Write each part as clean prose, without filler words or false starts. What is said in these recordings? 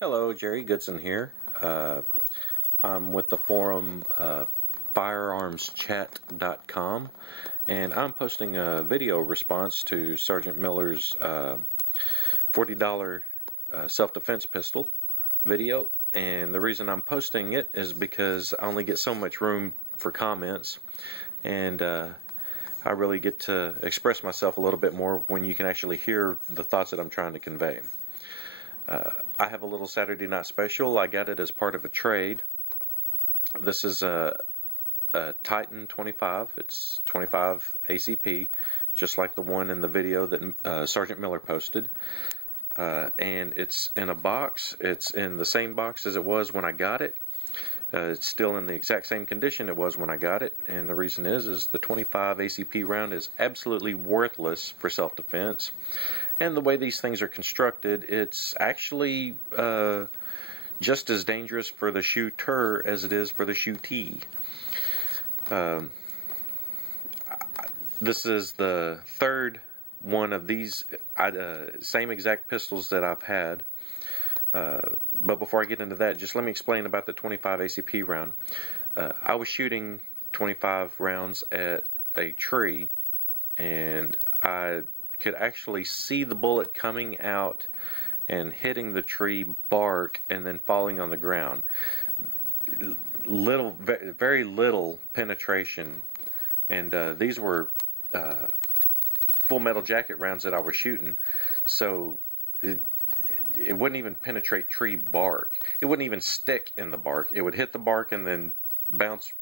Hello, Jerry Goodson here. I'm with the forum firearmschat.com, and I'm posting a video response to Sergeant Miller's $40 self-defense pistol video. And the reason I'm posting it is because I only get so much room for comments, and I really get to express myself a little bit more when you can actually hear the thoughts that I'm trying to convey. I have a little Saturday night special. I got it as part of a trade. This is a Titan 25. It's 25 ACP, just like the one in the video that Sergeant Miller posted. And it's in a box. It's in the same box as it was when I got it. It's still in the exact same condition it was when I got it, and the reason is the 25 ACP round is absolutely worthless for self-defense. And the way these things are constructed, it's actually just as dangerous for the shooter as it is for the shootee. This is the third one of these same exact pistols that I've had. But before I get into that, just let me explain about the 25 ACP round. I was shooting 25 rounds at a tree, and I could actually see the bullet coming out and hitting the tree bark and then falling on the ground. Very little penetration, and these were full metal jacket rounds that I was shooting, so it wouldn't even penetrate tree bark. It wouldn't even stick in the bark. It would hit the bark and then bounce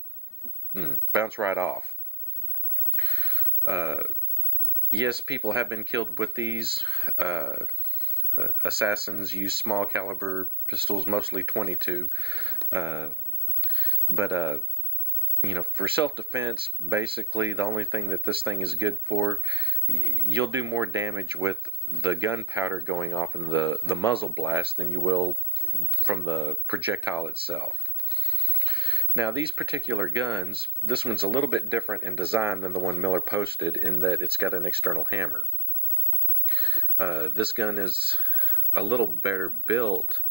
right off. Yes, people have been killed with these. Assassins use small caliber pistols, mostly 22. But you know, for self-defense, basically the only thing that this thing is good for, you'll do more damage with the gunpowder going off in the muzzle blast than you will from the projectile itself. Now, these particular guns, this one's a little bit different in design than the one Miller posted in that it's got an external hammer. This gun is a little better built,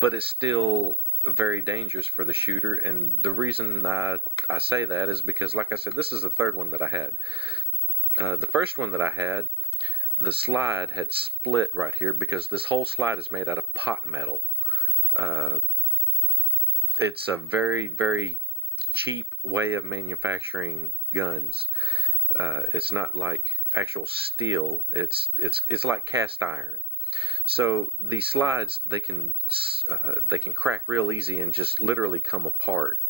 but it's still very dangerous for the shooter, and the reason I say that is because, like I said, this is the third one that I had. The first one that I had, the slide had split right here because this whole slide is made out of pot metal. It's a very, very cheap way of manufacturing guns. It's not like actual steel. It's like cast iron. So these slides, they can crack real easy and just literally come apart.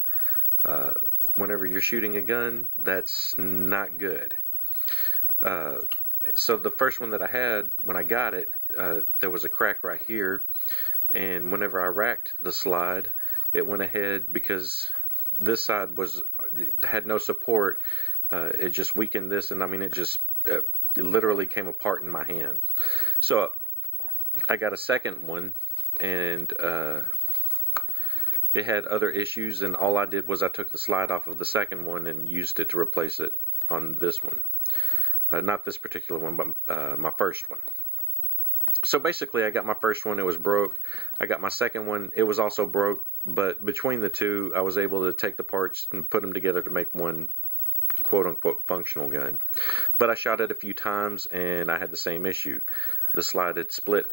Whenever you're shooting a gun, that's not good. So the first one that I had, when I got it, there was a crack right here, and whenever I racked the slide, it went ahead, because this side had no support. It just weakened this, and I mean, it literally came apart in my hands. So I got a second one, and it had other issues, and all I did was I took the slide off of the second one and used it to replace it on this one. Not this particular one, but my first one. So basically, I got my first one, it was broke. I got my second one, it was also broke, but between the two, I was able to take the parts and put them together to make one quote-unquote functional gun. But I shot it a few times, and I had the same issue. The slide had split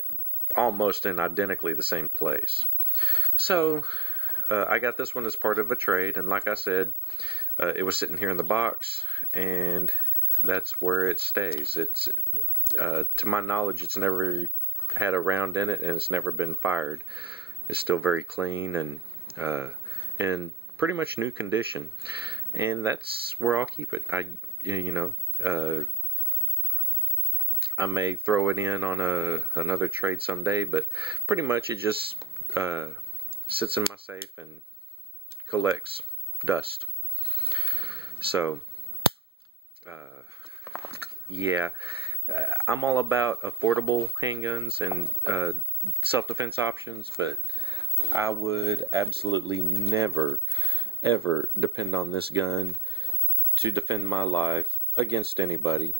almost in identically the same place. So I got this one as part of a trade, and like I said, it was sitting here in the box, and that's where it stays. It's to my knowledge, it's never had a round in it, and it's never been fired. It's still very clean and in pretty much new condition, and that's where I'll keep it. I may throw it in on another trade someday, but pretty much it just sits in my safe and collects dust. So, yeah, I'm all about affordable handguns and self-defense options, but I would absolutely never, ever depend on this gun to defend my life against anybody,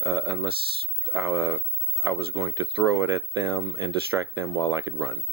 unless I I was going to throw it at them and distract them while I could run.